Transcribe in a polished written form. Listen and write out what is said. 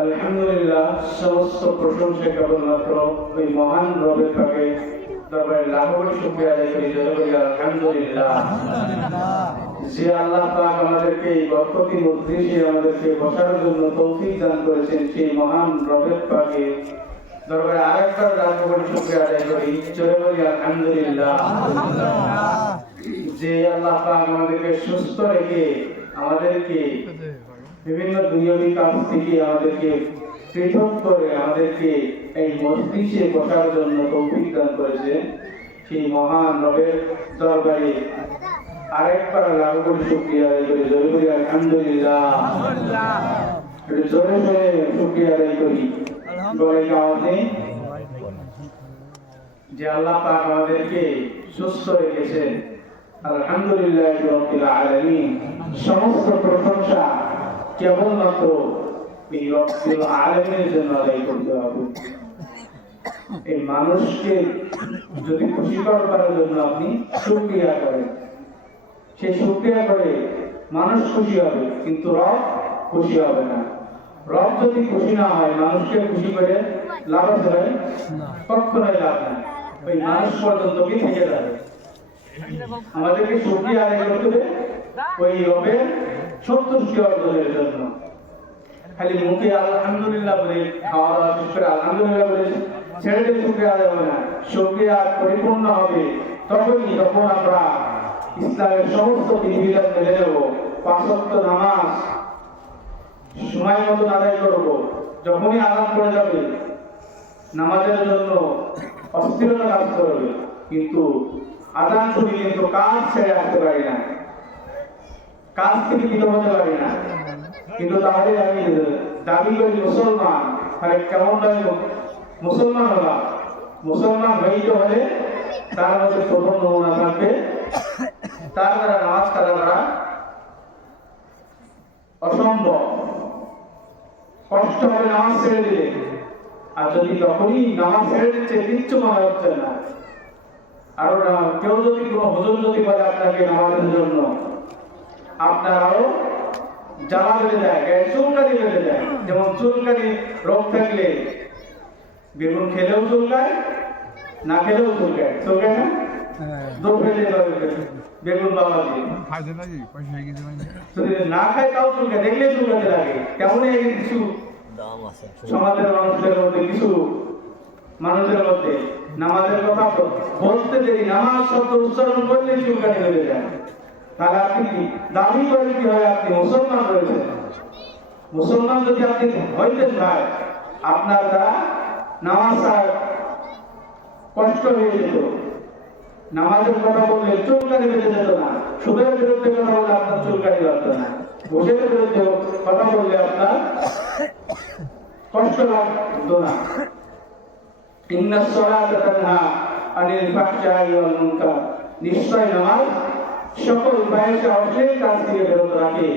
আলহামদুলিল্লাহ, সমস্ত প্রশংসা কেবলমাত্র ওই মহান রবের পাকে দরবারে লাখ কোটি শুকরিয়া আদায় করি। জয় বলি আলহামদুলিল্লাহ। যে আল্লাহ পাক আমাদেরকে এই বরকতি মজলিসে আমাদেরকে বসার জন্য তৌফিক দান করেছেন, সেই মহান রবের পাকে দরবারে আরেকবার লাখ কোটি শুকরিয়া আদায় করি। জয় বলি আলহামদুলিল্লাহ। যে আল্লাহ পাক আমাদেরকে সুস্থ রেখে আমাদেরকে বিভিন্ন দুনিয়াবী কাজ থেকে আমাদেরকে পৃথক করে আমাদেরকে এই মজলিসে বসার জন্য তৌফিক দান করেছে, সেই মহান রবের দরবারে আরেকবার লাখ কোটি শুকরিয়া আদায় করি। জোরে করি আলহামদুলিল্লাহ। জোরে জোরে শুকরিয়া আদায় করি গলায় গাওয়াতে, যে আল্লাহ পাক আমাদেরকে সুস্থ রেখেছেন। আলহামদুলিল্লাহ রাব্বিল আলামিন। সমস্ত প্রশংসা কেবলমাত্র এই রব্বুল আলামিনের জন্য আদায় করতে হবে। এই মানুষকে যদি খুশি করার জন্য আপনি শুকরিয়া করেন, সেই শুকরিয়া করে মানুষ খুশি হবে, কিন্তু রব খুশি হবে না। রব যদি খুশি না হয়, মানুষকে খুশি করে লাভ হবে কখনোই লাভ নাই, ওই মানুষ পর্যন্ত কি থেকে যাবে। আমাদেরকে শুকরিয়া আদায় করতে হবে ওই রবের সন্তুষ্টি অর্জনের জন্য। খালি মুখে আলহামদুলিল্লাহ বলে, খাওয়া দাওয়া শেষ করে আলহামদুলিল্লাহ বলে ছেড়ে দিয়ে শুকরিয়া আদায় হবে না। শুকরিয়া পরিপূর্ণ হবে তখনই যখন আমরা ইসলামের সমস্ত বিধিবিধান মেনে নেব, ৫ ওয়াক্ত নামাজ সময় মতো আদায় করব। যখনই আযান পড়ে যাবে নামাজের জন্য অস্থিরতা কাজ করবে, কিন্তু আযান শুনি কিন্তু কাজ ছেড়ে আসতে পারি না, কাজ থেকে বিরত হতে পারি না। কিন্তু তাহলে আমি দাবি করি মুসলমান, তাহলে কেমন ভাবে মুসলমান হবা? মুসলমান হইতে হলে তার মধ্যে প্রথম নমুনা থাকবে, তার দ্বারা নামাজ কাজা করা অসম্ভব, কষ্ট হবে নামাজ ছেড়ে দিলে। আর যদি তখনই নামাজ ছেড়ে দিচ্ছে কিচ্ছু মনে হচ্ছে না, আর কেউ যদি কোনো হুজুর যদি বলে আপনাকে নামাজের জন্য, আপনার আরো জ্বালা বেড়ে যায়, চুলকানি বেড়ে যায়। যেমন চুলকানি রোগ থাকলে বেগুন খেলেও চুলকায়, না খেলেও চুলকায়, চুলকায় না? দৌড় ফেলে বেগুন বাবা দিয়ে যদি না খায় তাও চুলকায়, দেখলেই চুলকাতে লাগে। কেমন কিছু সমাজের মানুষদের মধ্যে, কিছু মানুষের মধ্যে নামাজের কথা বলতে দেরি, নামাজ শব্দ উচ্চারণ করলে চুলকানি হয়ে যায়। তাহলে আপনি কি দাবি করেন কি হয় আপনি মুসলমান রয়েছেন? মুসলমান যদি আপনি হইতেন ভাই, আপনার দ্বারা নামাজ আর কষ্ট হয়ে যেত, নামাজের কথা বললে চুলকানি বেঁধে যেত না, সুদের বিরুদ্ধে কথা বললে আপনার চুলকানি লাগতো না, ঘুষের বিরুদ্ধে কথা বললে আপনার কষ্ট লাগতো না। ইন্নাস সালাতা তানহা আনিল ফাহশাই ওয়াল মুনকার। নিশ্চয় নামাজ সকল ফাহিশা অশ্লীল কাজ থেকে বিরত রাখে।